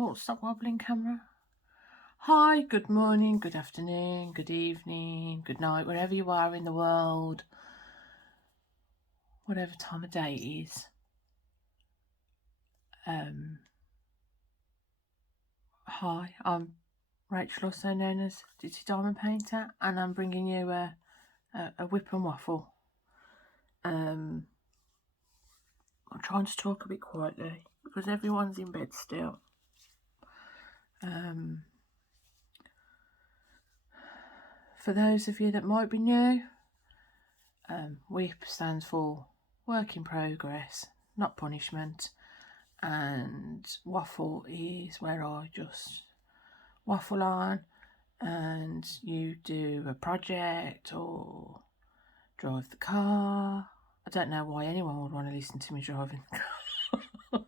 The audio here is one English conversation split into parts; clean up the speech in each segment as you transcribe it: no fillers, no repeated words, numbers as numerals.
Oh, stop wobbling, camera. Hi, good morning, good afternoon, good evening, good night, wherever you are in the world, whatever time of day it is. Hi, I'm Rachel, also known as Ditsy Diamond Painter, and I'm bringing you a whip and waffle. I'm trying to talk a bit quietly because everyone's in bed still. For those of you that might be new, WHIP stands for Work in Progress, Not Punishment, and Waffle is where I just waffle on and you do a project or drive the car. I don't know why anyone would want to listen to me driving the car.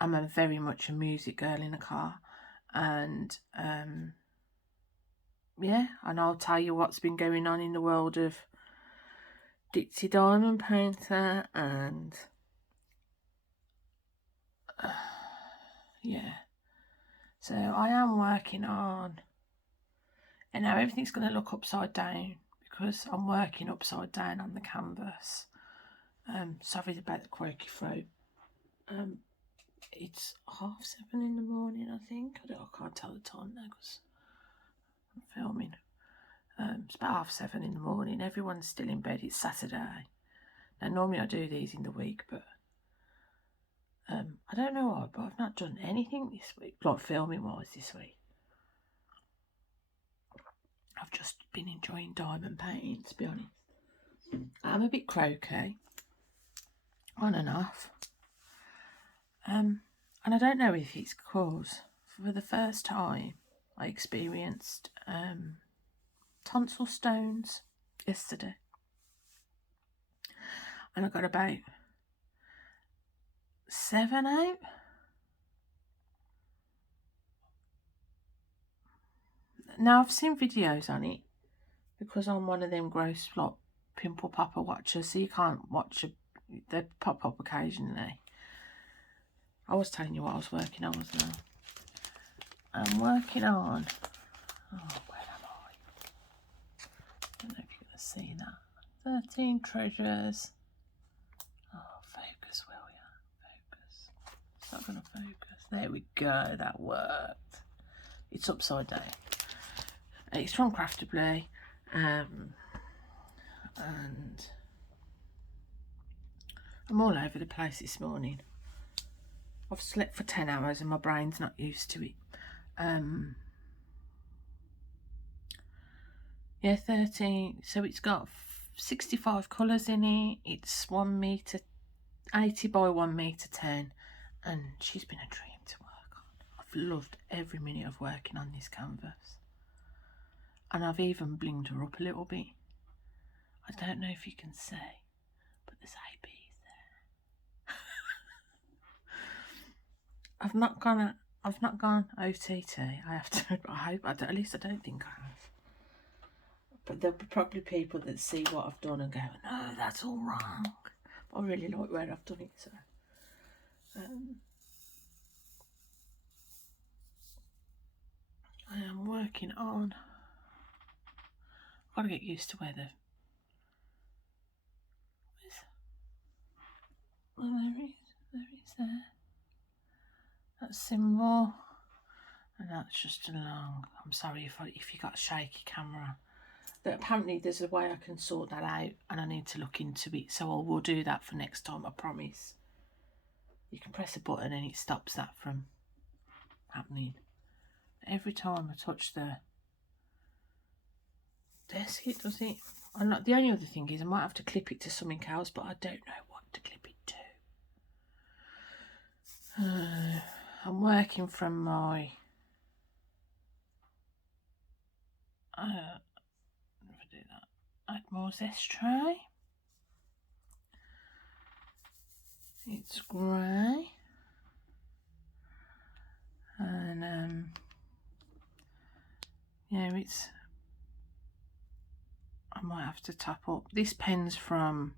I'm a very much a music girl in a car, and yeah, and I'll tell you what's been going on in the world of Ditsy Diamond Painter, and yeah. So I am working on, and now everything's going to look upside down because I'm working upside down on the canvas. Sorry about the croaky throat. It's 7:30 in the morning, I think. I can't tell the time now because I'm filming. It's about 7:30 in the morning. Everyone's still in bed. It's Saturday. Now, normally I do these in the week, but I don't know why, but I've not done anything this week, like filming-wise this week. I've just been enjoying diamond painting, to be honest. I'm a bit croaky, on and off. And I don't know if it's because for the first time I experienced tonsil stones yesterday. And I got about 7 out. Now I've seen videos on it because I'm one of them gross like pimple popper watchers, so you can't watch they pop up occasionally. I was telling you what I was working on, wasn't I? I'm working on, where am I? I don't know if you're going to see that. 13 treasures. Oh, focus, will ya? Focus. It's not going to focus. There we go, that worked. It's upside down. It's from Craftibly, and I'm all over the place this morning. I've slept for 10 hours and my brain's not used to it. Yeah, 13. So it's got 65 colours in it. It's 1 metre, 80 by 1 metre 10. And she's been a dream to work on. I've loved every minute of working on this canvas. And I've even blinged her up a little bit. I don't know if you can see, but there's ABs there. I've not gone OTT. I have to. At least I don't think I have. But there'll be probably people that see what I've done and go, no, that's all wrong. But I really like where I've done it, so. I am working on. I've got to get used to where the. Well, there is there. That symbol. And that's just along. I'm sorry if you got a shaky camera. But apparently there's a way I can sort that out and I need to look into it. So I will do that for next time, I promise. You can press a button and it stops that from happening. Every time I touch the desk, it does it. I'm not, the only other thing is I might have to clip it to something else, but I don't know what to clip it to. I'm working from my add more zest tray. It's grey, and yeah, it's. I might have to top up. This pen's from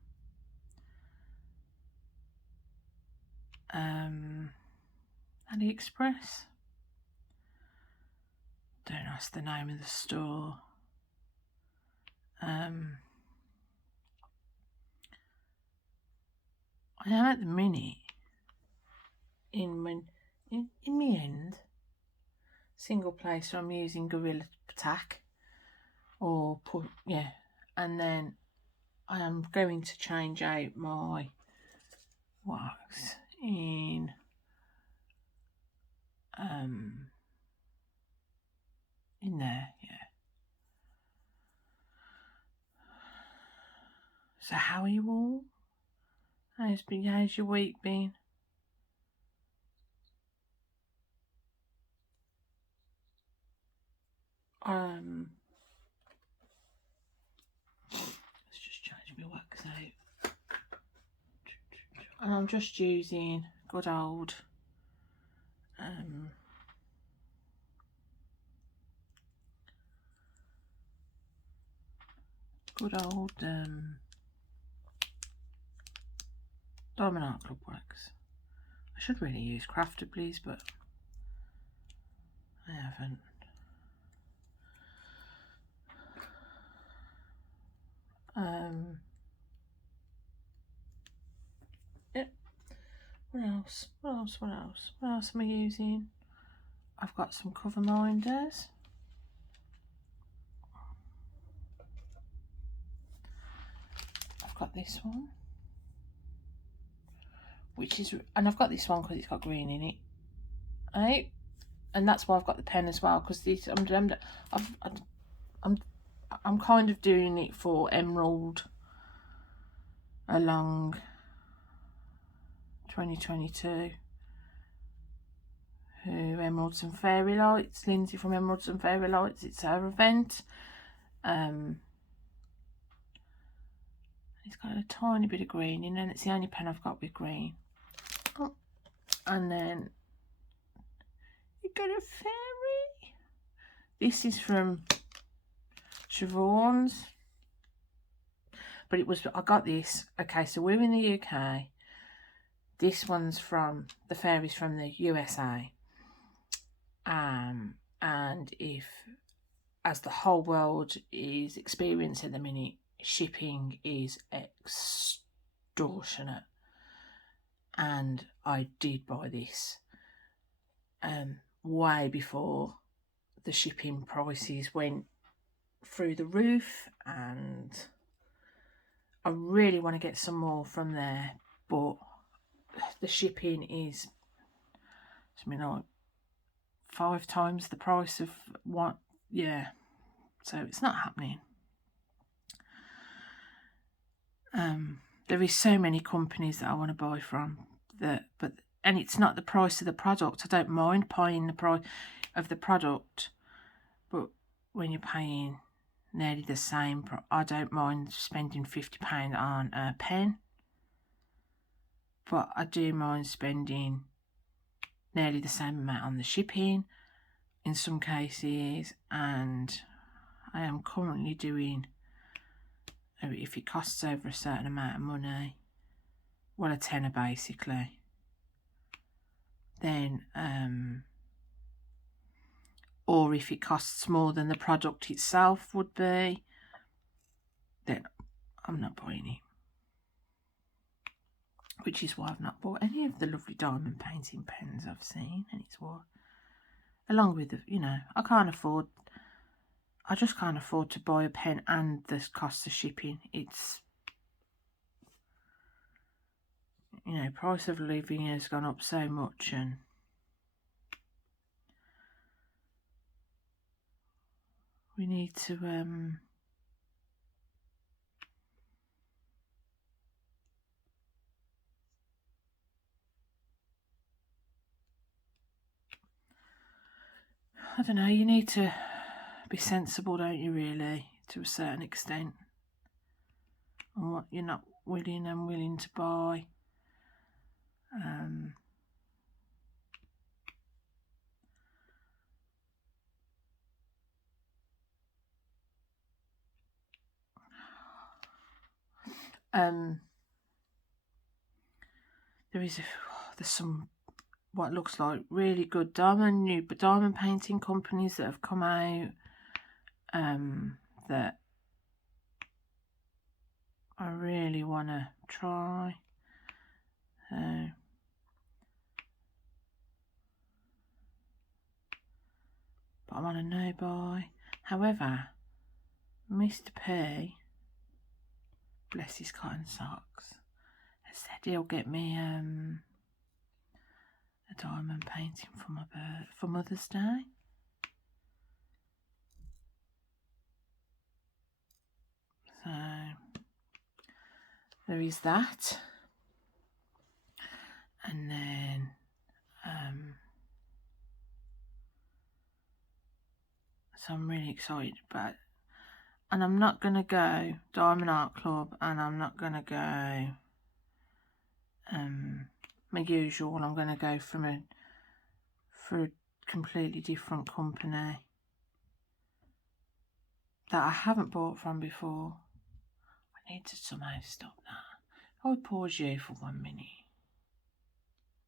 AliExpress. Don't ask the name of the store. I am at the minute in the end single place where I'm using Gorilla Tack or and then I am going to change out my wax in there, yeah. So how are you all? How's your week been? Let's just change my wax out. And I'm just using good old Diamond Art Club wax. I should really use Craftibly's, but I haven't. Yeah. What else? What else am I using? I've got some cover minders. I've got this one, and I've got this one because it's got green in it, right? And that's why I've got the pen as well, because this I'm kind of doing it for Emerald along 2022. Who Emeralds and Fairy Lights, Lindsay from Emeralds and Fairy Lights. It's her event. It's got a tiny bit of green in, and it's the only pen I've got with green. Oh, and then you got a fairy. This is from Siobhan's, but I got this. Okay, so we're in the UK. This one's from the fairies from the USA. And as the whole world is experiencing at the minute, shipping is extortionate, and I did buy this way before the shipping prices went through the roof, and I really want to get some more from there, but the shipping is something like 5 times the price of what, yeah, so it's not happening. There is so many companies that I want to buy from, and it's not the price of the product. I don't mind paying the price of the product, but when you're paying nearly the same, I don't mind spending £50 on a pen, but I do mind spending nearly the same amount on the shipping in some cases. And I am currently doing, if it costs over a certain amount of money, well, a tenner basically, then or if it costs more than the product itself would be, then I'm not buying it. Which is why I've not bought any of the lovely diamond painting pens I've seen, and it's why, along with the, I just can't afford to buy a pen and the cost of shipping. It's, price of living has gone up so much, and we need to I don't know, you need to be sensible, don't you, really, to a certain extent, on what you're not willing to buy. There's some what looks like really good new diamond painting companies that have come out that I really want to try. So but I want to know by. However, Mr. P, bless his cotton socks, has said he'll get me a diamond painting for my for Mother's Day. So there is that, and then so I'm really excited about it. And I'm not gonna go Diamond Art Club, and I'm not gonna go my usual. I'm gonna go for a completely different company that I haven't bought from before. I need to somehow stop that. I would pause you for 1 minute.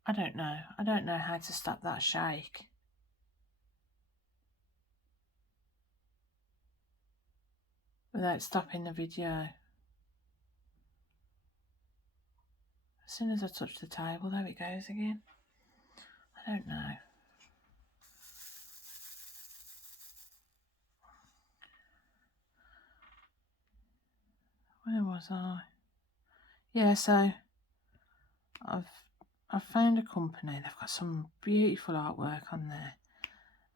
I don't know how to stop that shake. Without stopping the video. As soon as I touch the table, there it goes again. I don't know. Where was I? Yeah, so I've found a company. They've got some beautiful artwork on there,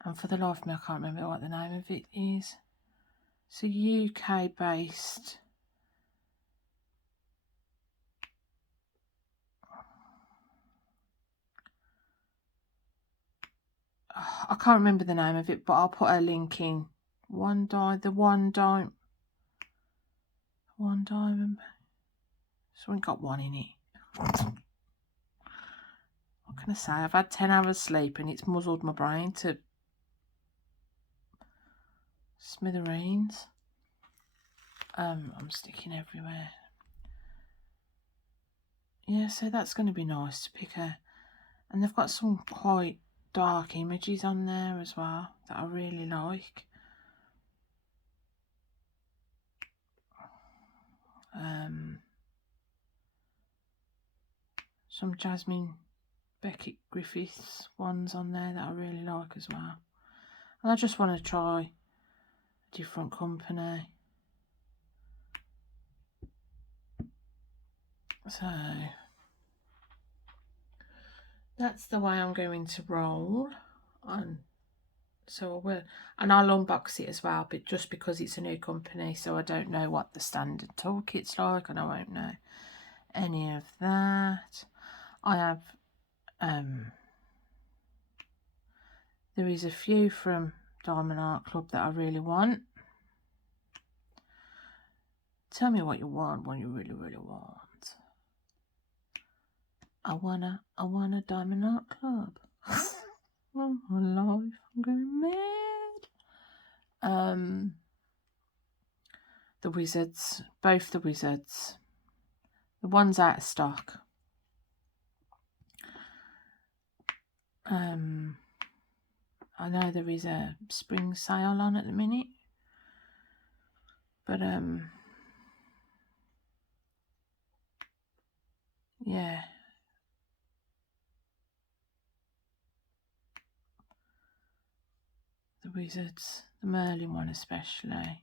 and for the life of me, I can't remember what the name of it is. It's a UK based I can't remember the name of it, but I'll put a link in. One diamond. So we got one in it. What can I say? I've had 10 hours sleep and it's muzzled my brain to smithereens. I'm sticking everywhere. Yeah, so that's going to be nice to pick a... And they've got some quite dark images on there as well that I really like. Some Jasmine Beckett Griffiths ones on there that I really like as well. And I just want to try a different company. So that's the way I'm going to roll on. So I will, and I'll unbox it as well, but just because it's a new company, so I don't know what the standard toolkit's like, and I won't know any of that. I have there is a few from Diamond Art Club that I really want. Tell me what you want, what you really, really want. I want a Diamond Art Club. Oh my life, I'm going mad. The Wizards, both the Wizards. The one's out of stock. I know there is a spring sale on at the minute, but yeah, the Wizards, the Merlin one especially.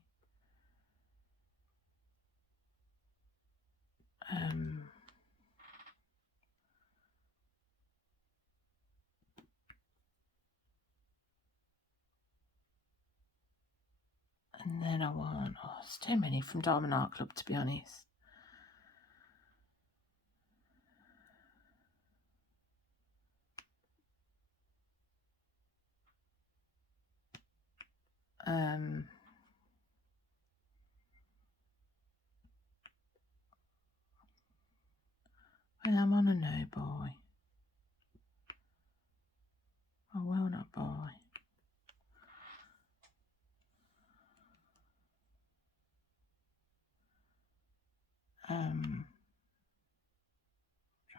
And then I want, it's too many from Diamond Art Club, to be honest. When I'm on a no buy, I will not buy.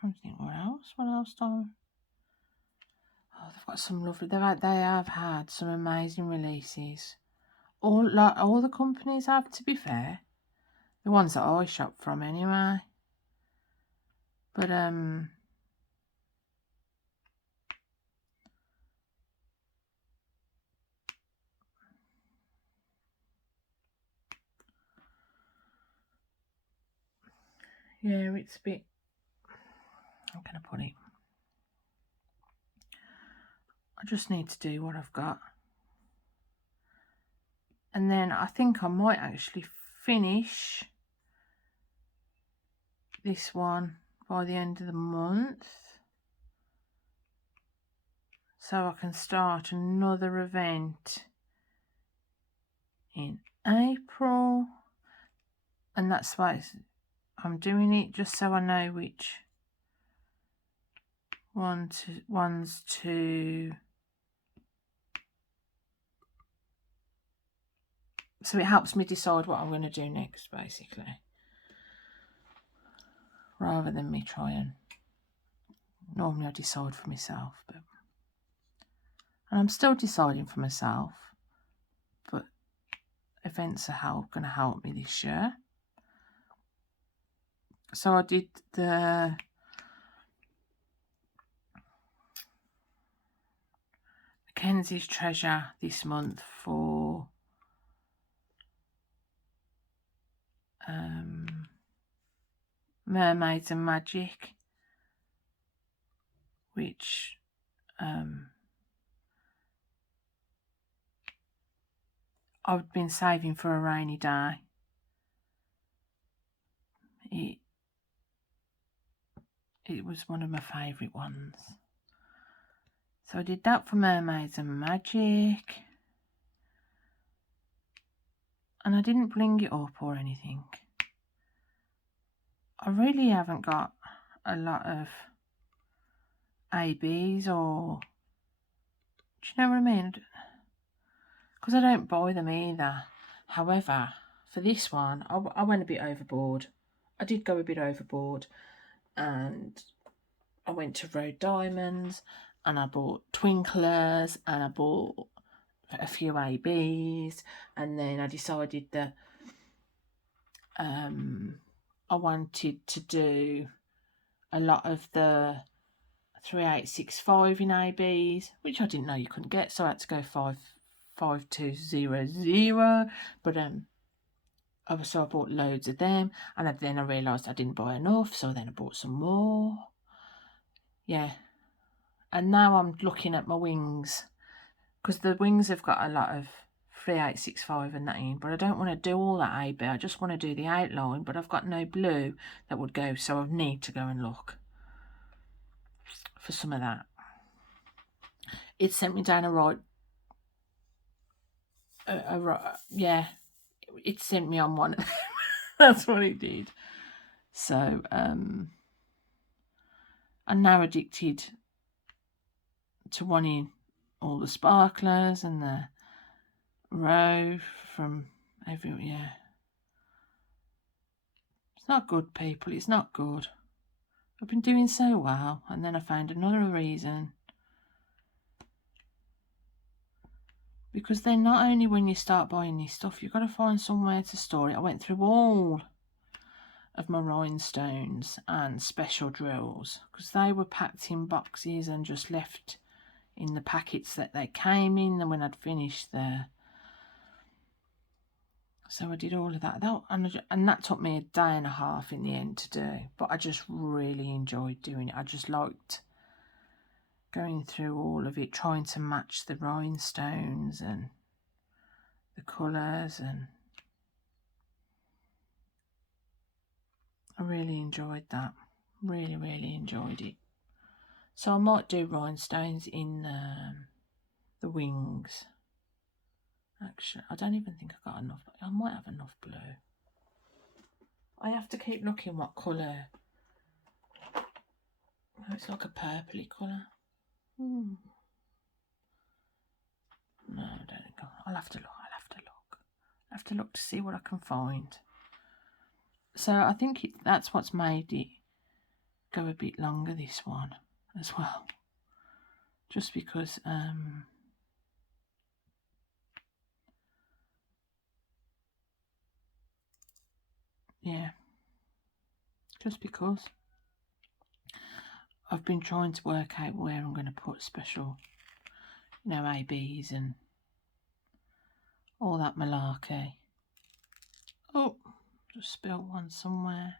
Trying to think what else do I... they've got some lovely. They have had some amazing releases. All the companies have, to be fair. The ones that I shop from, anyway. But yeah, it's a bit. I'm gonna put it. I just need to do what I've got. And then I think I might actually finish this one by the end of the month. So I can start another event in April. And that's why I'm doing it, just so I know which ones to. So it helps me decide what I'm going to do next, basically. Rather than me try and... Normally I decide for myself. And I'm still deciding for myself. But events are going to help me this year. So I did the... Mackenzie's Treasure this month for... Mermaids and Magic, which I've been saving for a rainy day. It was one of my favourite ones. So I did that for Mermaids and Magic. And I didn't bling it up or anything. I really haven't got a lot of ABs or... Do you know what I mean? Because I don't buy them either. However, for this one, I went a bit overboard. I did go a bit overboard. And I went to Road Diamonds. And I bought Twinklers. And I bought a few ABs. And then I decided that... I wanted to do a lot of the 3865 in ABs, which I didn't know you couldn't get, so I had to go 5200. But so I bought loads of them, and then I realised I didn't buy enough, so then I bought some more. Yeah, and now I'm looking at my wings, because the wings have got a lot of 3865 and that in, but I don't want to do all that AB. I just want to do the outline, but I've got no blue that would go, so I need to go and look for some of that. It sent me down yeah, it sent me on one. That's what it did. So I'm now addicted to wanting all the sparklers and the row from yeah. It's not good, people. It's not good. I've been doing so well, and then I found another reason. Because then not only when you start buying this stuff, you've got to find somewhere to store it. I went through all of my rhinestones and special drills, because they were packed in boxes and just left in the packets that they came in, and when I'd finished there. So I did all of that. And that took me a day and a half in the end to do. But I just really enjoyed doing it. I just liked going through all of it, trying to match the rhinestones and the colours, and I really enjoyed that. Really, really enjoyed it. So I might do rhinestones in the wings. Actually, I don't even think I got enough. I might have enough blue. I have to keep looking what colour. Oh, it's like a purpley colour. No, I don't think I'll have to look. I'll have to look to see what I can find. So I think that's what's made it go a bit longer, this one, as well. just because yeah, just because I've been trying to work out where I'm going to put special, you know, ABs and all that malarkey. Oh, just spilled one somewhere.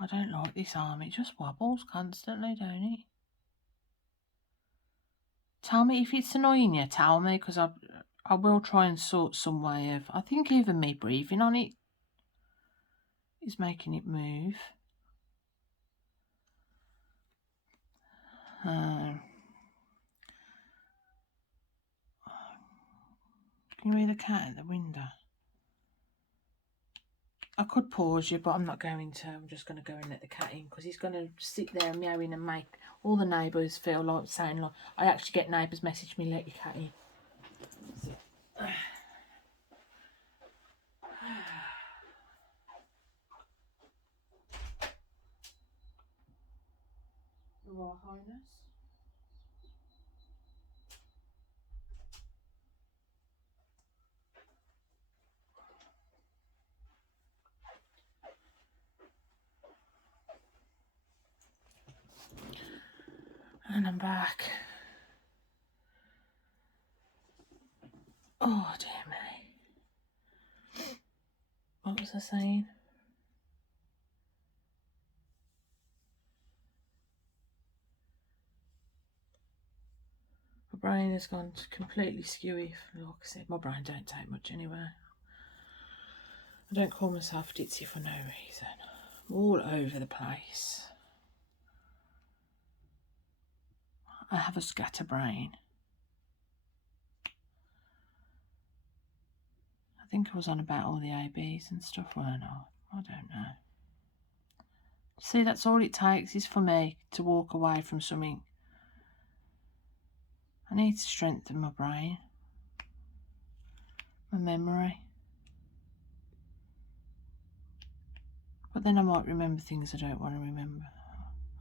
I don't like this arm, it just wobbles constantly, don't it? Tell me if it's annoying you, tell me, because I will try and sort some way of, I think even me breathing on it is making it move. Can you hear the cat at the window? I could pause you, but I'm not going to. I'm just going to go and let the cat in, because he's going to sit there meowing and make all the neighbours feel like saying, like, I actually get neighbours message me, let your cat in. Your Royal Highness. And I'm back. Oh, dear me. What was I saying? My brain has gone completely skewy. Like I said, my brain don't take much anyway. I don't call myself Ditsy for no reason. I'm all over the place. I have a scatterbrain. I think I was on about all the ABs and stuff, weren't I? I don't know. See, that's all it takes is for me to walk away from something. I need to strengthen my brain, my memory. But then I might remember things I don't want to remember.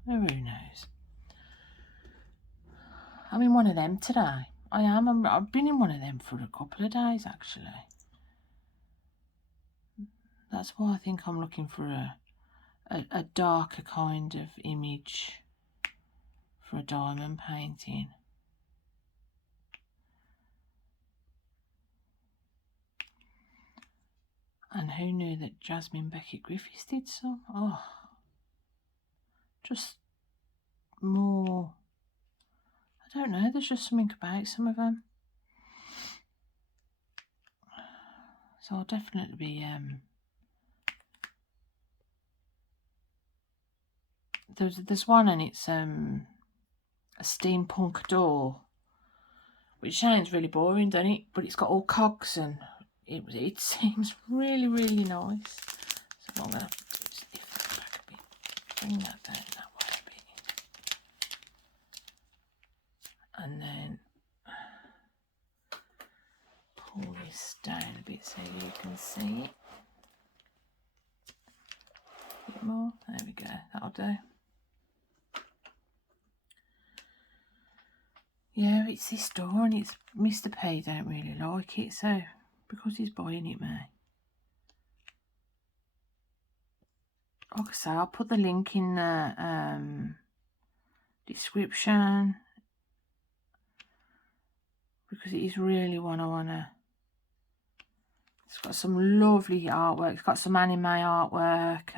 Oh, who knows? I'm in one of them today. I am. I've been in one of them for a couple of days, actually. That's why I think I'm looking for a darker kind of image for a diamond painting. And who knew that Jasmine Beckett Griffiths did some? Oh, just more. I don't know, there's just something about some of them. So I'll definitely be there's one, and it's a steampunk door, which sounds really boring, doesn't it? But it's got all cogs, and it seems really, really nice. So I'm gonna have to just lift that back a bit, bring that down that way a bit, and then pull this down a bit so you can see it a bit more. There we go, that'll do. Yeah, it's this door, and it's Mr. P don't really like it, so because he's buying it, me. Like I say, I'll put the link in the description, because it is really one I wanna. It's got some lovely artwork. It's got some anime artwork.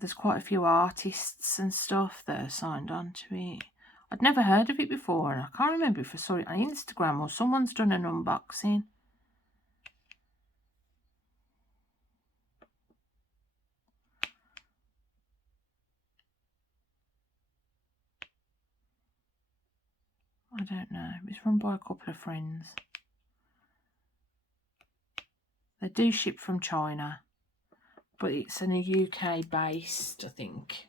There's quite a few artists and stuff that are signed on to it. I'd never heard of it before, and I can't remember if I saw it on Instagram or someone's done an unboxing. I don't know. It's run by a couple of friends. They do ship from China, but it's in a UK based, I think.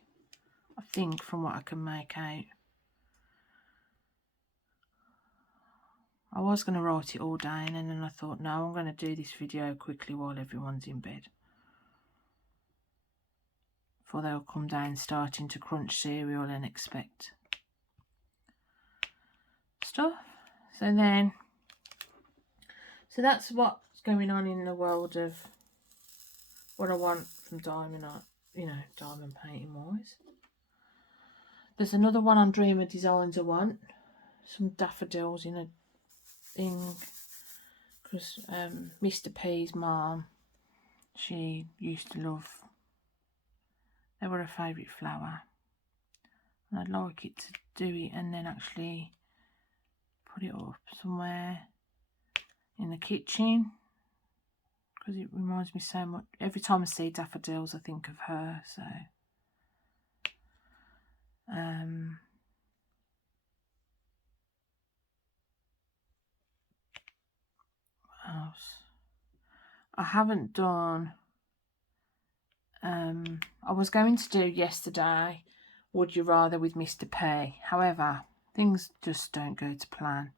From what I can make out. I was going to write it all down, and then I thought, no, I'm going to do this video quickly while everyone's in bed, before they'll come down starting to crunch cereal and expect stuff. So that's what's going on in the world of what I want from diamond art, you know, diamond painting wise. There's another one on Dreamer Designs I want, some daffodils in a thing, because Mr. P's mum, she used to love, they were her favourite flower, and I'd like it to do it and then actually put it up somewhere in the kitchen, because it reminds me so much. Every time I see daffodils I think of her. So what else? I haven't done, I was going to do yesterday Would You Rather with Mr. P. However, things just don't go to plan.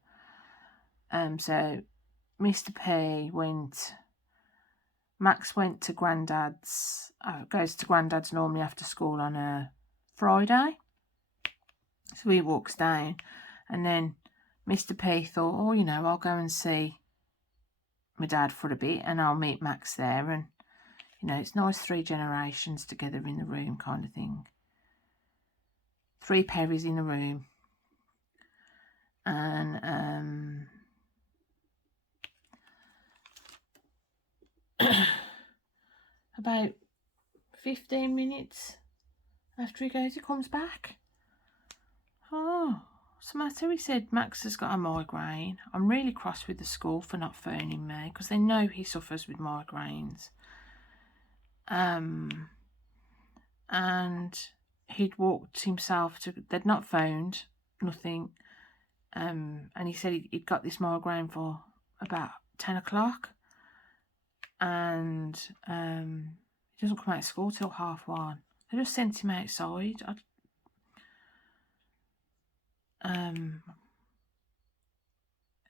So Mr. P Max went to Grandad's, goes to Grandad's normally after school on a Friday. So he walks down, and then Mr. P thought, oh, you know, I'll go and see my dad for a bit and I'll meet Max there. And, you know, it's nice 3 generations together in the room kind of thing. 3 Perrys in the room. And about 15 minutes after he goes, he comes back. Oh, what's the matter? He said, Max has got a migraine. I'm really cross with the school for not phoning me, because they know he suffers with migraines. And he'd walked himself to, they'd not phoned, nothing. And he said he'd got this migraine for about 10 o'clock. And he doesn't come out of school till 1:30. They just sent him outside.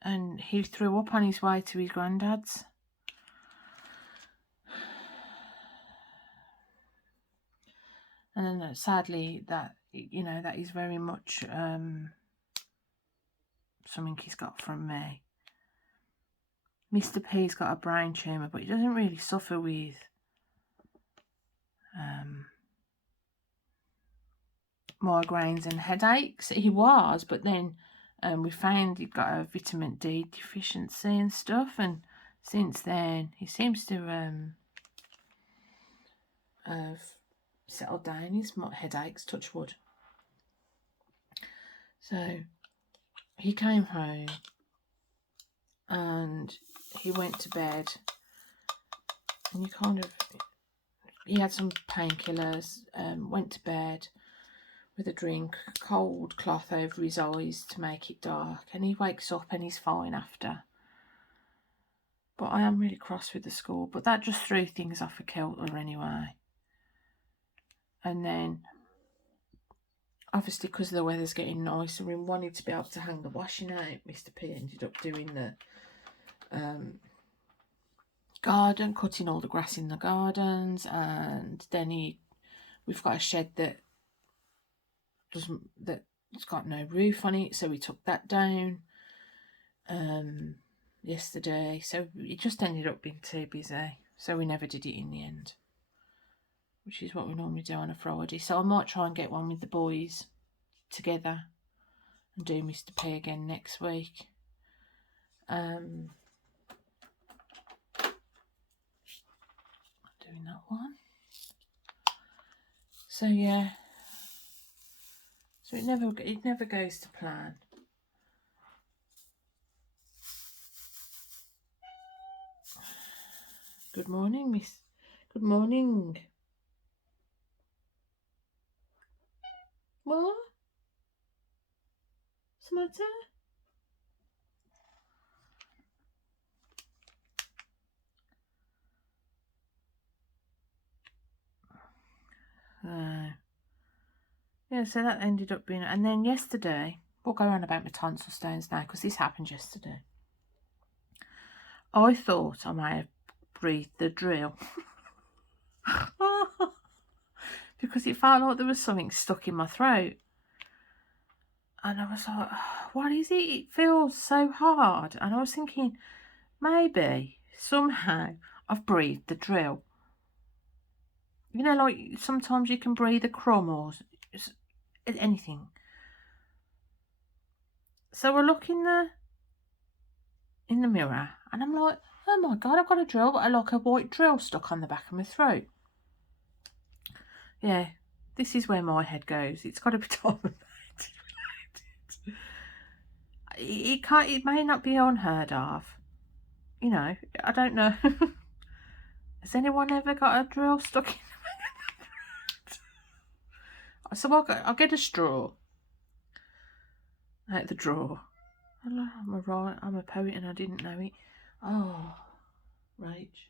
And he threw up on his way to his granddad's. And then sadly, that, you know, that is very much something he's got from me. Mr. P's got a brain tumour, but he doesn't really suffer with migraines and headaches. He was, but then we found he'd got a vitamin D deficiency and stuff, and since then he seems to have settled down his headaches, touch wood. So he came home and he went to bed, and he had some painkillers, went to bed with a drink, cold cloth over his eyes to make it dark, and he wakes up and he's fine after. But I am really cross with the school, but that just threw things off a kilter anyway. And then obviously, because the weather's getting nicer, we wanted to be able to hang the washing out. Mr. P ended up doing the garden, cutting all the grass in the gardens, and then we've got a shed that's got no roof on it, so we took that down yesterday. So it just ended up being too busy, so we never did it in the end, which is what we normally do on a Friday. So I might try and get one with the boys together and do Mr. P again next week. Doing that one. So yeah. So it never goes to plan. Good morning, miss. Good morning. What? What's the matter? Yeah, so that ended up being, and then yesterday, we'll go on about my tonsil stones now, because this happened yesterday. I thought I may have breathed the drill. Because it felt like there was something stuck in my throat. And I was like, what is it? It feels so hard. And I was thinking, maybe, somehow, I've breathed the drill. You know, like sometimes you can breathe a crumb or anything. So I look in the mirror and I'm like, oh my God, I've got a drill, like a white drill stuck on the back of my throat. Yeah, this is where my head goes. It's got to be time. It may not be unheard of. You know, I don't know. Has anyone ever got a drill stuck in the So I'll get a straw out the drawer. I'm a poet and I didn't know it. Oh, rage.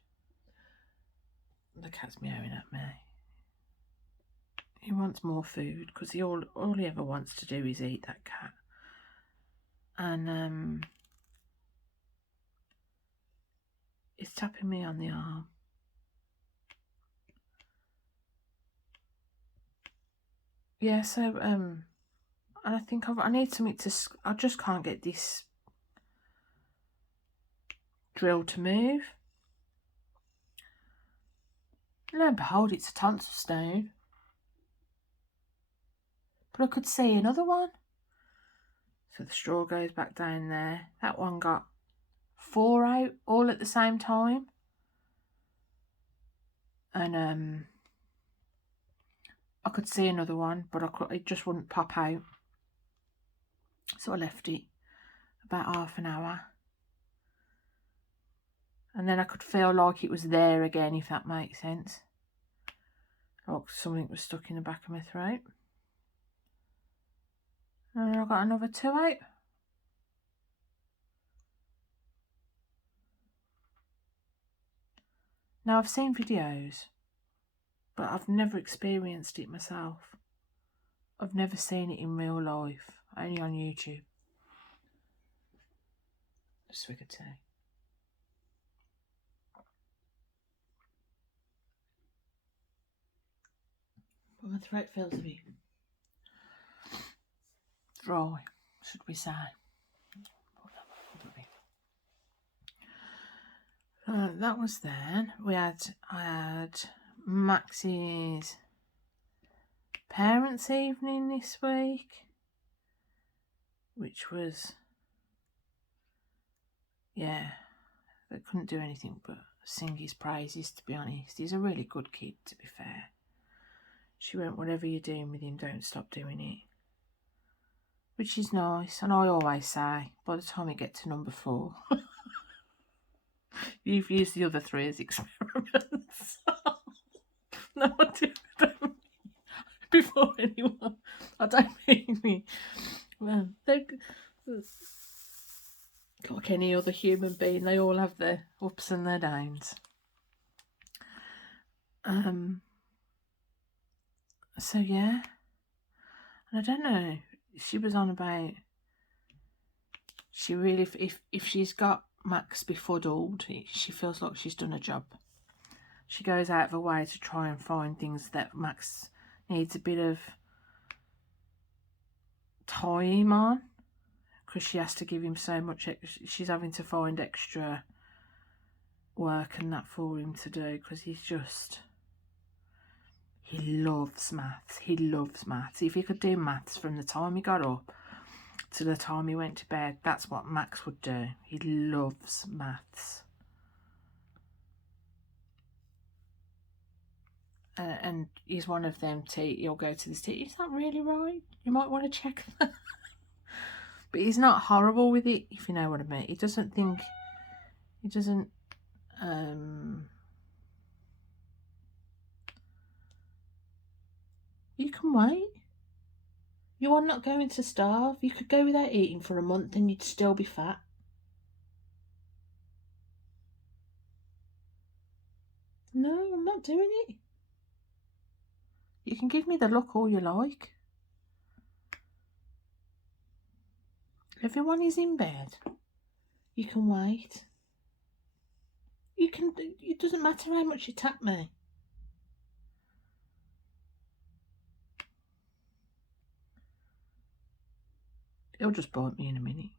The cat's meowing at me. He wants more food because all he ever wants to do is eat, that cat. And he's tapping me on the arm. Yeah, so and I think I need something to. I just can't get this drill to move. Lo and behold, it's a tonsil stone. But I could see another one. So the straw goes back down there. That one got 4 out all at the same time. And I could see another one, but it just wouldn't pop out. So I left it about half an hour. And then I could feel like it was there again, if that makes sense. Like something was stuck in the back of my throat. And I got another 2 out. Now I've seen videos, but I've never experienced it myself. I've never seen it in real life, only on YouTube. Just swig of tea. But my throat feels a bit dry, should we say. That was then. I had Max's parents' evening this week, which was, yeah, they couldn't do anything but sing his praises, to be honest. He's a really good kid, to be fair. She went, whatever you're doing with him, don't stop doing it. Which is nice, and I always say, by the time you get to number 4, you've used the other 3 as experiments. No, I don't. Before anyone, I don't mean me. Well, they're like any other human being. They all have their ups and their downs. So yeah, and I don't know. She was on about. She really, if she's got Max befuddled, she feels like she's done a job. She goes out of her way to try and find things that Max needs a bit of time on, because she has to give him so much. She's having to find extra work and that for him to do, because he loves maths. He loves maths. If he could do maths from the time he got up to the time he went to bed, that's what Max would do. He loves maths. And he's one of them, he'll go to this teacher, is that really right? You might want to check that. But he's not horrible with it, if you know what I mean. He doesn't, you can wait. You are not going to starve. You could go without eating for a month and you'd still be fat. No, I'm not doing it. You can give me the look all you like. Everyone is in bed. You can wait. can. It doesn't matter how much you tap me. He'll just bite me in a minute.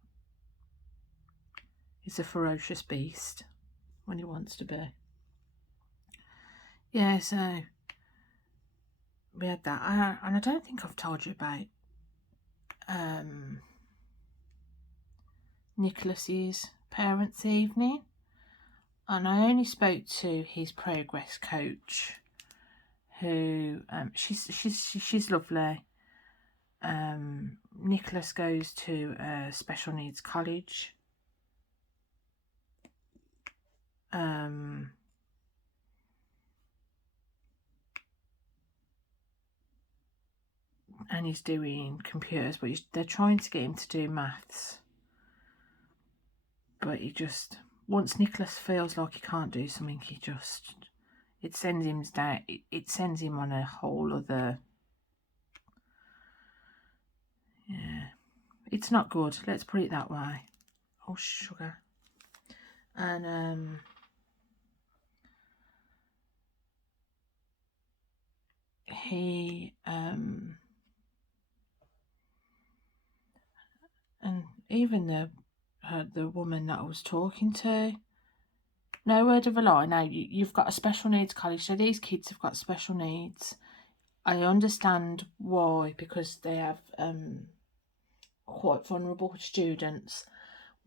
He's a ferocious beast when he wants to be. Yeah, so we had that. And I don't think I've told you about Nicholas's parents' evening. And I only spoke to his progress coach, who she's lovely. Nicholas goes to a special needs college. And he's doing computers, but they're trying to get him to do maths. But he just, once Nicholas feels like he can't do something, it sends him down. It sends him on a whole other. Yeah, it's not good. Let's put it that way. Oh, sugar. And he and even the woman that I was talking to, no word of a lie. Now you've got a special needs college, so these kids have got special needs. I understand why, because they have quite vulnerable students.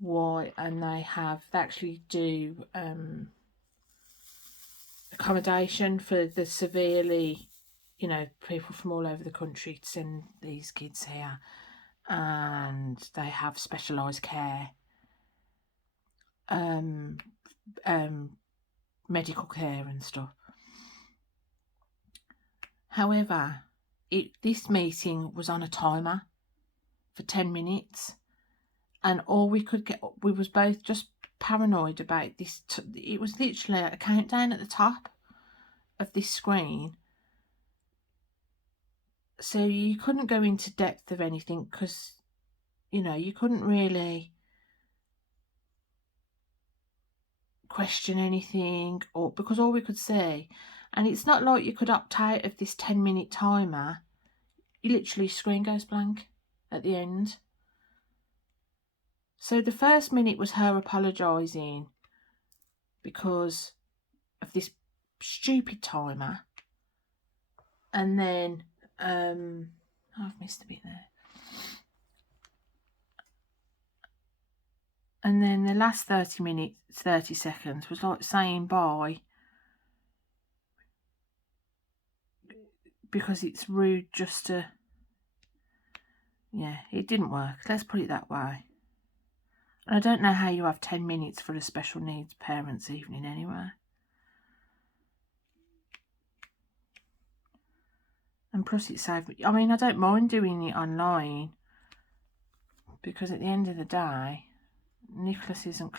Why? And they actually do accommodation for the severely, people from all over the country to send these kids here, and they have specialised care, medical care and stuff. However, this meeting was on a timer for 10 minutes, and all we could get, we was both just paranoid about this. It was literally a countdown at the top of this screen, so you couldn't go into depth of anything, because you couldn't really question anything, or because all we could see, and it's not like you could opt out of this 10-minute timer. You literally, screen goes blank at the end. So the first minute was her apologising because of this stupid timer, and then I've missed a bit there. And then the last 30 seconds was like saying bye, because it's rude just to, yeah, it didn't work. Let's put it that way. And I don't know how you have 10 minutes for a special needs parents' evening anyway. And plus it's safe. I mean, I don't mind doing it online, because at the end of the day, Nicholas isn't,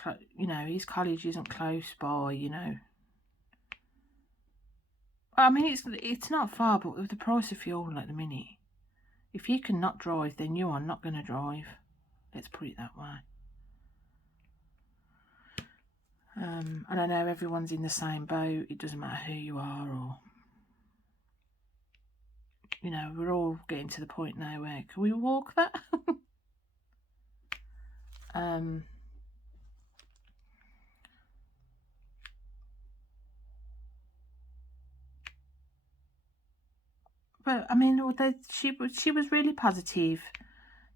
his college isn't close by, I mean, it's not far, but with the price of fuel at the minute, if you cannot drive, then you are not going to drive. Let's put it that way. And I know everyone's in the same boat. It doesn't matter who you are, or, we're all getting to the point now where, can we walk that? But I mean, she was really positive.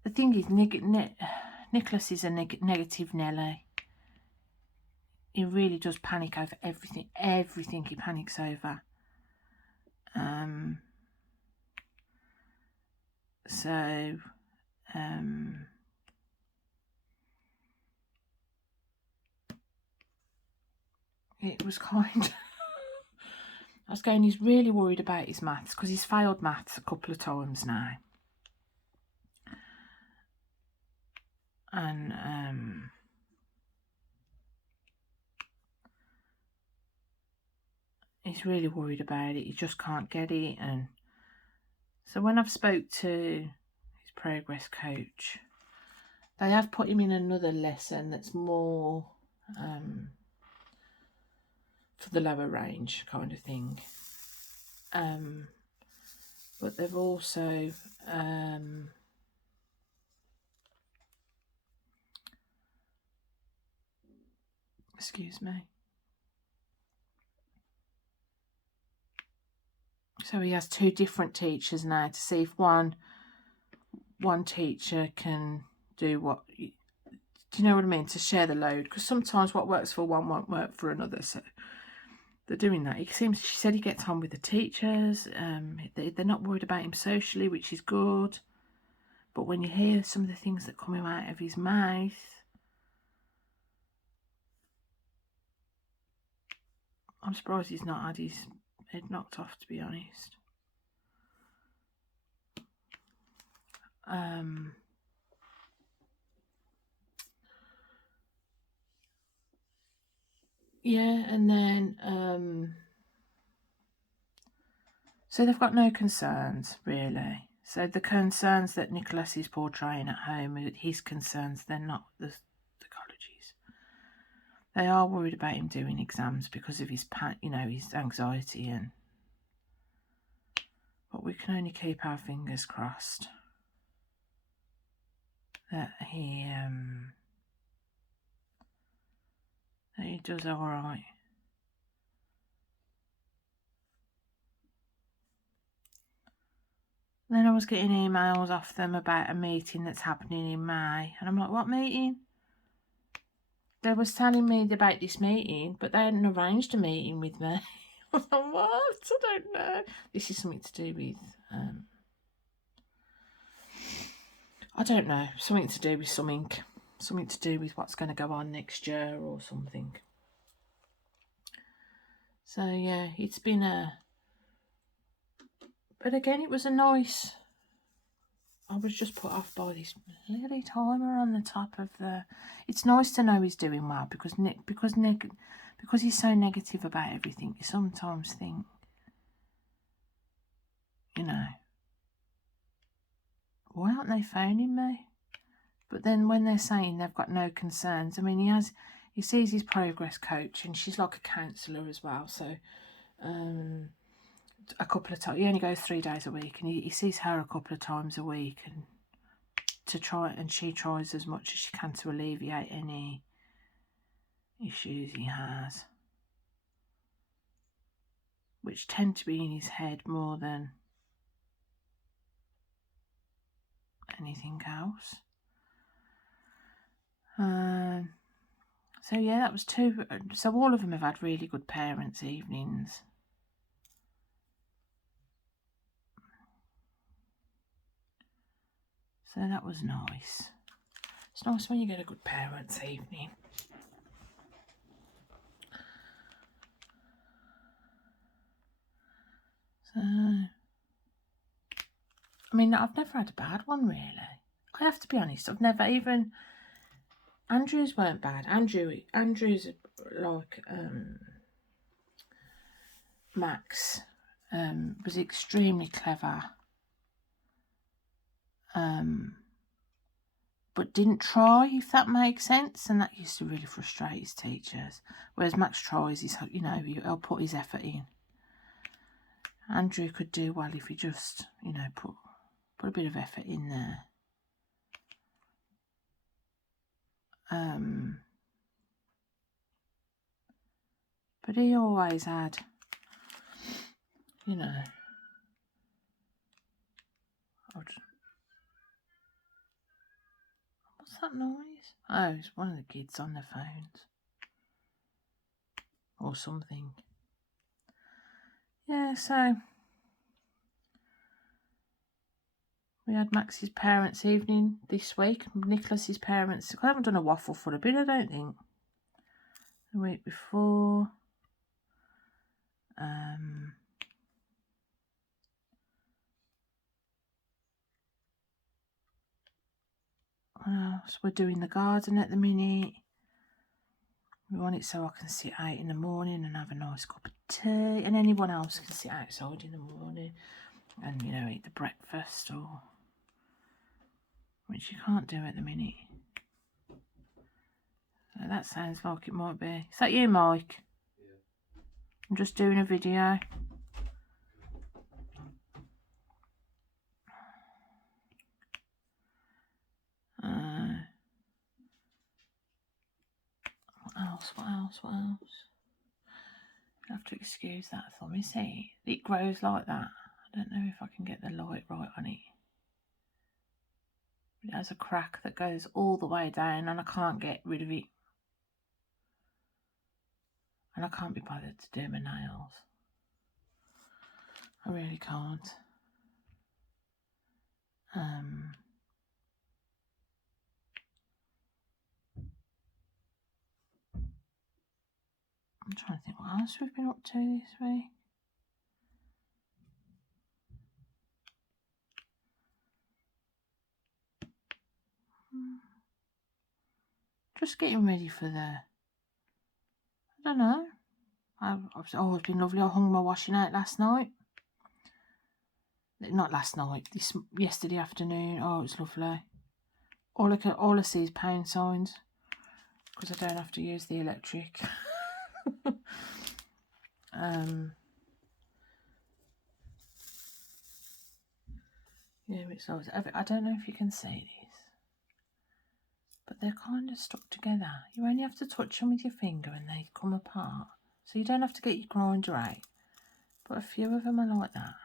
The thing is, Nicholas is a negative Nelly. He really does panic over everything. Everything he panics over. So, it was kind. I was going, he's really worried about his maths, because he's failed maths a couple of times now. And he's really worried about it. He just can't get it. And so when I've spoke to his progress coach, they have put him in another lesson that's more for the lower range kind of thing. But they've also excuse me. So he has 2 different teachers now to see if one teacher can do what, do you know what I mean, to share the load, because sometimes what works for one won't work for another. So they're doing that. She said he gets on with the teachers. They're not worried about him socially, which is good. But when you hear some of the things that come out of his mouth, I'm surprised he's not had his head knocked off, to be honest. Yeah, and then so they've got no concerns, really. So the concerns that Nicholas is portraying at home, his concerns, they're not the colleges. They are worried about him doing exams because of his, his anxiety, but we can only keep our fingers crossed that he does all right. Then I was getting emails off them about a meeting that's happening in May, and I'm like, what meeting? They was telling me about this meeting, but they hadn't arranged a meeting with me. I was like, what? I don't know. This is something to do with, I don't know, something to do with what's going to go on next year or something. So yeah, it's been but again, it was a nice, I was just put off by this little timer on the top of the, it's nice to know he's doing well, because he's so negative about everything, you sometimes think, why aren't they phoning me? But then when they're saying they've got no concerns, I mean, he sees his progress coach, and she's like a counsellor as well, so a couple of times, he only goes 3 days a week, and he sees her a couple of times a week, and she tries as much as she can to alleviate any issues he has, which tend to be in his head more than anything else. So yeah, that was 2. So all of them have had really good parents' evenings. So that was nice. It's nice when you get a good parents' evening. So, I mean, I've never had a bad one, really. I have to be honest, I've never even... Andrew's weren't bad. Andrew's like Max was extremely clever, but didn't try, if that makes sense, and that used to really frustrate his teachers. Whereas Max tries, he'll put his effort in. Andrew could do well if he just, put a bit of effort in there. But he always had, what's that noise? Oh, it's one of the kids on their phones. Or something. Yeah, so we had Max's parents' evening this week. Nicholas's parents, I haven't done a waffle for a bit, I don't think. The week before. What else? We're doing the garden at the minute. We want it so I can sit out in the morning and have a nice cup of tea, and anyone else can sit outside in the morning and, eat the breakfast, or which you can't do at the minute. So that sounds like it might be. Is that you, Mike? I'm just doing a video. What else? I have to excuse that thumb. You see, it grows like that. I don't know if I can get the light right on it. It has a crack that goes all the way down and I can't get rid of it. And I can't be bothered to do my nails. I really can't. I'm trying to think what else we've been up to this week. Just getting ready for I don't know. It's always been lovely. I hung my washing out last night. Not last night. Yesterday afternoon. Oh, it was lovely. All I see is pound signs because I don't have to use the electric. Yeah, it's always. I don't know if you can see this, but they're kind of stuck together. You only have to touch them with your finger and they come apart. So you don't have to get your grinder out. But a few of them are like that.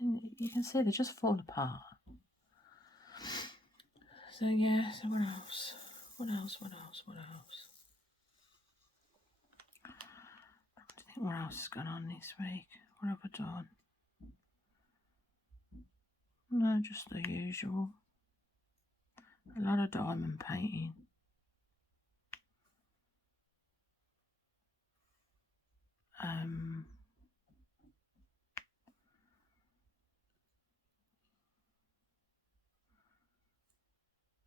And you can see they just fall apart. So yeah, so what else? I think what else has gone on this week? What have I done? No, just the usual. A lot of diamond painting. A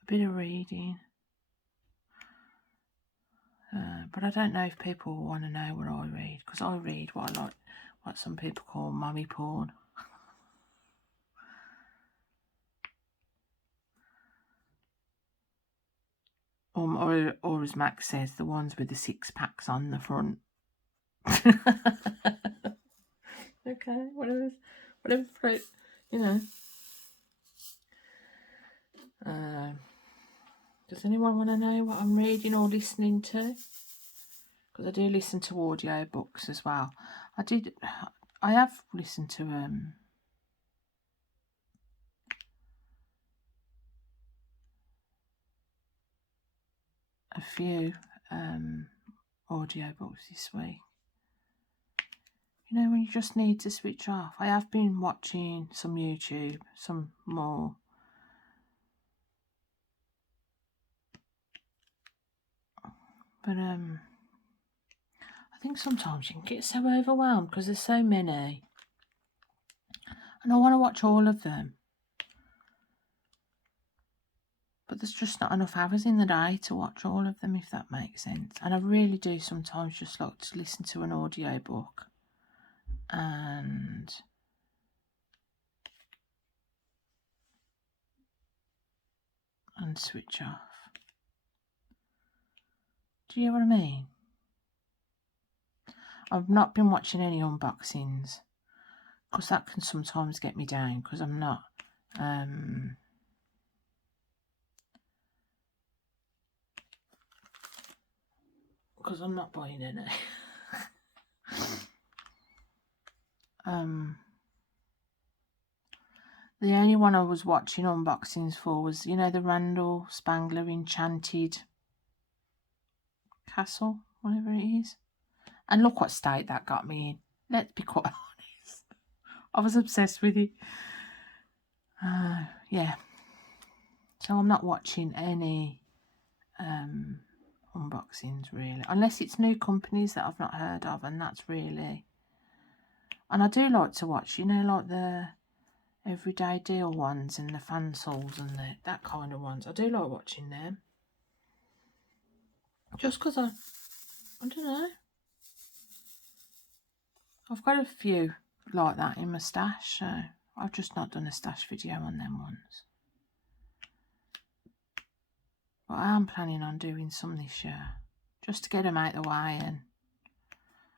bit of reading. But I don't know if people want to know what I read, because I read what I like, what some people call mummy porn. Or as Max says, the ones with the 6-packs on the front. Okay, whatever, you know. Does anyone want to know what I'm reading or listening to? Because I do listen to audio books as well. I have listened to a few audio books this week. You know, when you just need to switch off. I have been watching some YouTube, some more. But I think sometimes you can get so overwhelmed because there's so many. And I want to watch all of them. But there's just not enough hours in the day to watch all of them, if that makes sense. And I really do sometimes just like to listen to an audio book and switch off. Do you know what I mean? I've not been watching any unboxings because that can sometimes get me down because I'm not buying any. The only one I was watching unboxings for was, you know, the Randall Spangler Enchanted Castle, whatever it is. And look what state that got me in. Let's be quite honest. I was obsessed with it. Yeah. So I'm not watching any unboxings really. Unless it's new companies that I've not heard of, and that's really... And I do like to watch, you know, like the everyday deal ones and the fan souls and that kind of ones. I do like watching them. Just because I don't know. I've got a few like that in my stash, so I've just not done a stash video on them ones. But I am planning on doing some this year, just to get them out of the way. And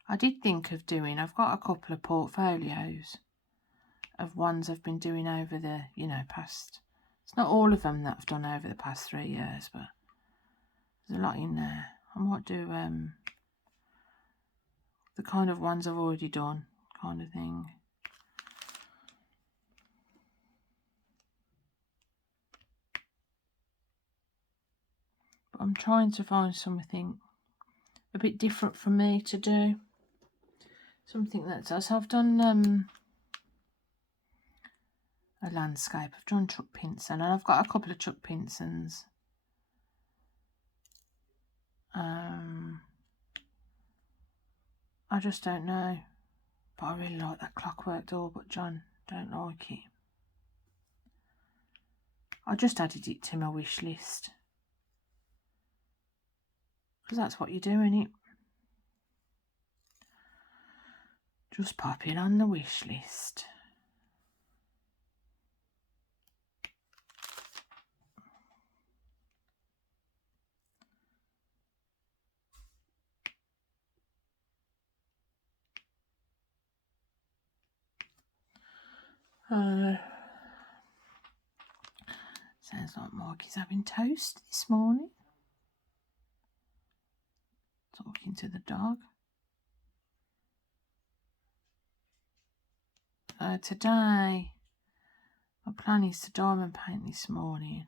I did think of doing, I've got a couple of portfolios of ones I've been doing over the, past. It's not all of them that I've done over the past 3 years, but there's a lot in there. I might do the kind of ones I've already done, kind of thing. But I'm trying to find something a bit different for me to do. Something that's, as I've done a landscape, I've done truck pinson, and I've got a couple of truck pinsons. I just don't know. But I really like that clockwork door, but John don't like it. I just added it to my wish list. Because that's what you're doing, it. Just pop it on the wish list. Sounds like Mark is having toast this morning. Talking to the dog. Today, my plan is to diamond paint this morning.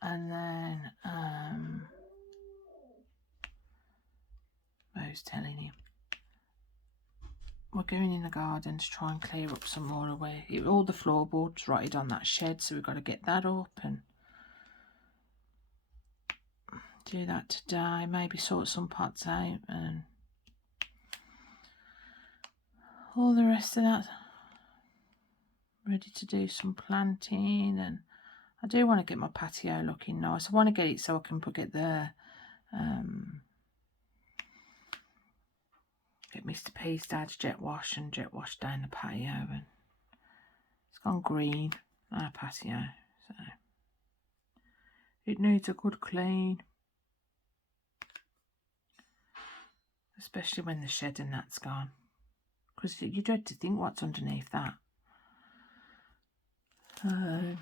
And then, I was telling him, we're going in the garden to try and clear up some more away. All the floorboards rotted on that shed, so we've got to get that up and do that today. Maybe sort some pots out and all the rest of that. Ready to do some planting, and I do want to get my patio looking nice. I want to get it so I can get the get Mr. P's dad's jet wash and jet wash down the patio, and it's gone green, our patio, so it needs a good clean, especially when the shed and that's gone, because you dread to think what's underneath that. I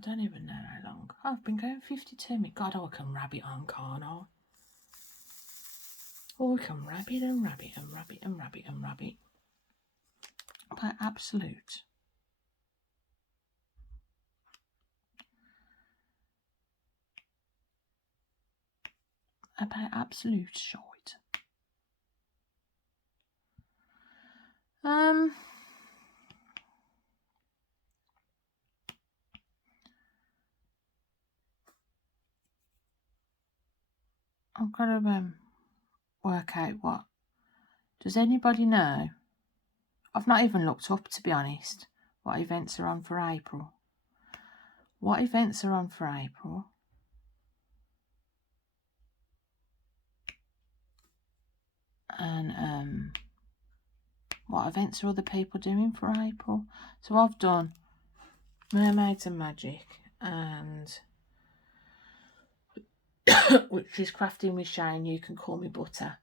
don't even know how long. I've been going 52 minutes. God, I can rabbit on, can't I? Oh, I can rabbit and rabbit and rabbit and rabbit and rabbit. By absolute. About absolute shite. I've got to work out what. Does anybody know? I've not even looked up, to be honest, what events are on for April. What events are on for April? And what events are other people doing for April? So I've done Mermaids and Magic, and which is Crafting with Shane, You Can Call Me Butter.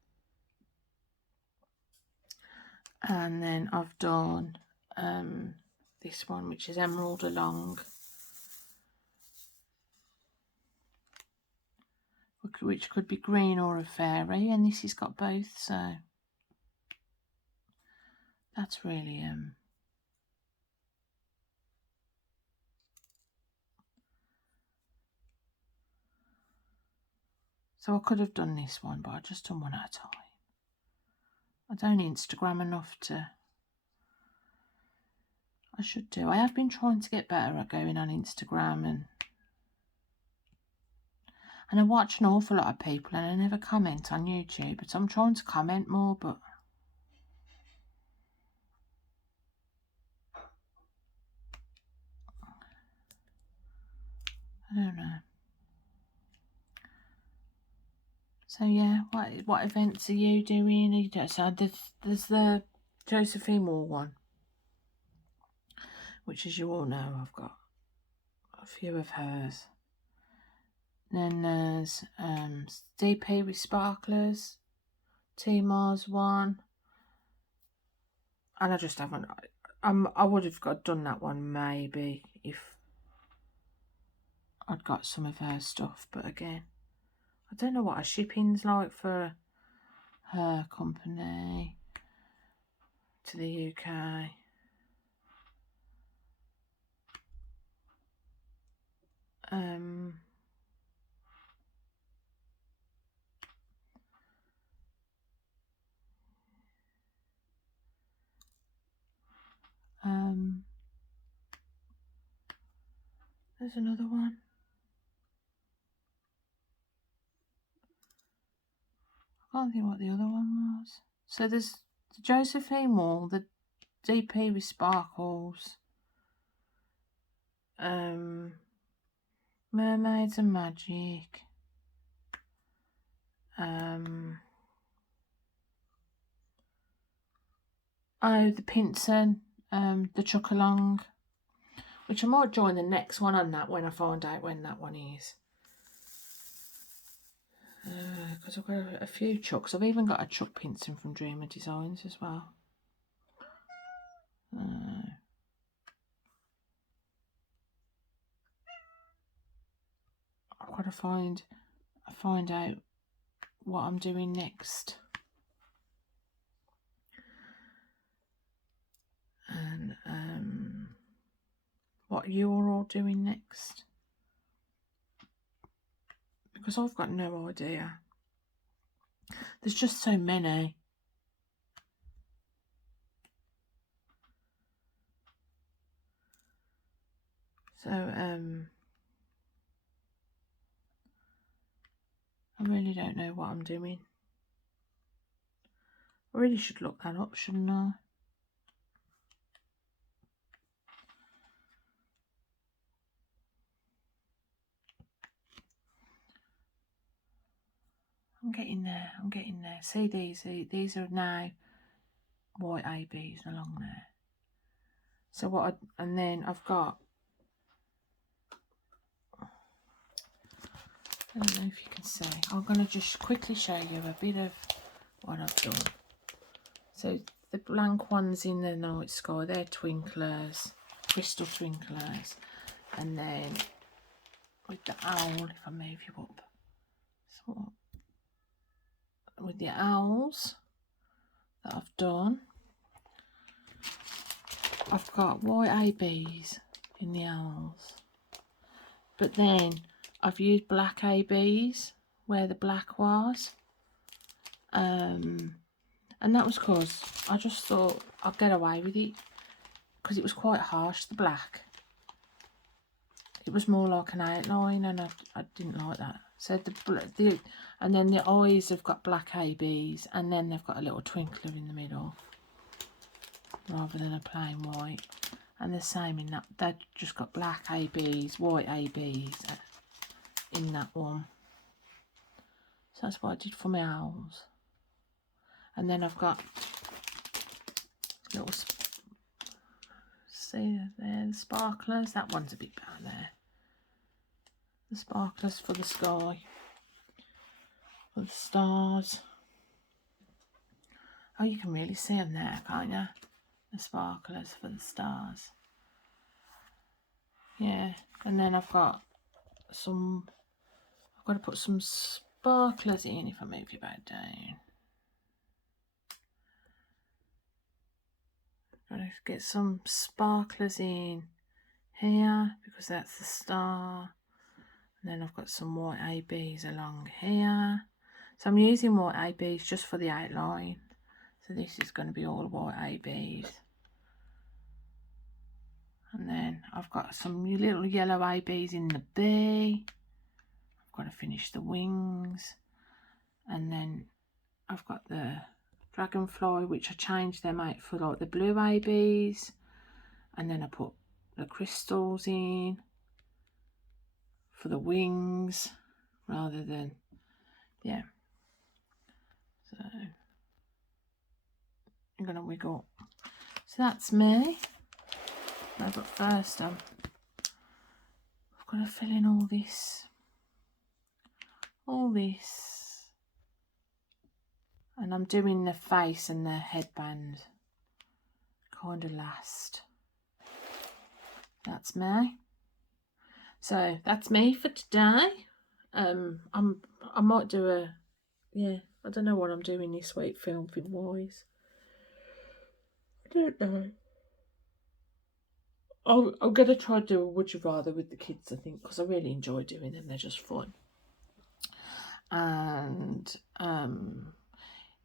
And then I've done this one, which is Emerald Along, which could be green or a fairy, and this has got both, so that's really so I could have done this one, but I just done one at a time. I don't Instagram enough to. I should do. I have been trying to get better at going on Instagram, and I watch an awful lot of people, and I never comment on YouTube, but I'm trying to comment more, but I don't know. So yeah, what events are you doing? So there's the Josephine Moore one, which, as you all know, I've got a few of hers. Then there's DP with sparklers, T-Mars one. And I just haven't. I would have done that one maybe if I'd got some of her stuff. But again, I don't know what her shipping's like for her company to the UK. There's another one. I can't think what the other one was. So there's the Josephine Wall, the DP with sparkles, Mermaids and Magic, oh, the Pinson, the Chuck-along, which I might join the next one on that when I find out when that one is. Because I've got a few chucks. I've even got a Chuck Pinson from Dreamer Designs as well. I've got to find out what I'm doing next. And what you're all doing next. Because I've got no idea. There's just so many. So, I really don't know what I'm doing. I really should look that up, shouldn't I? I'm getting there. See, these are now white ABs along there. So and then I've got, I don't know if you can see. I'm going to just quickly show you a bit of what I've done. So the blank ones in the night sky, they're twinklers, crystal twinklers. And then with the owl, if I move you up, so with the owls that I've done, I've got white ABs in the owls, but then I've used black ABs where the black was, and that was because I just thought I'd get away with it, because it was quite harsh, the black. It was more like an outline, and I didn't like that. So and then the eyes have got black ABs, and then they've got a little twinkler in the middle, rather than a plain white. And the same in that, they've just got black ABs, white ABs in that one. So that's what I did for my owls. And then I've got little, see there, the sparklers. That one's a bit better there. The sparklers for the sky, for the stars. Oh, you can really see them there, can't you? The sparklers for the stars. Yeah, and then I've got to put some sparklers in if I move you back down. Got to get some sparklers in here because that's the star. And then I've got some white ABs along here. So I'm using white ABs just for the outline. So this is going to be all white ABs. And then I've got some little yellow ABs in the bee. I've got to finish the wings. And then I've got the dragonfly, which I changed them out for like the blue ABs. And then I put the crystals in for the wings rather than, yeah. So I'm going to wiggle. So that's me. No, but first I've got to fill in all this, and And I'm doing the face and the headband kind of last. That's me. So that's me for today. I might do a, yeah, I don't know what I'm doing this week film wise. I don't know. I'm going to try to do a Would You Rather with the kids, I think, because I really enjoy doing them. They're just fun. And,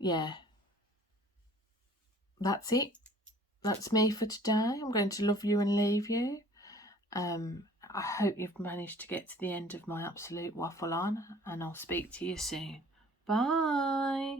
yeah, that's it. That's me for today. I'm going to love you and leave you. I hope you've managed to get to the end of my absolute waffle on, and I'll speak to you soon. Bye.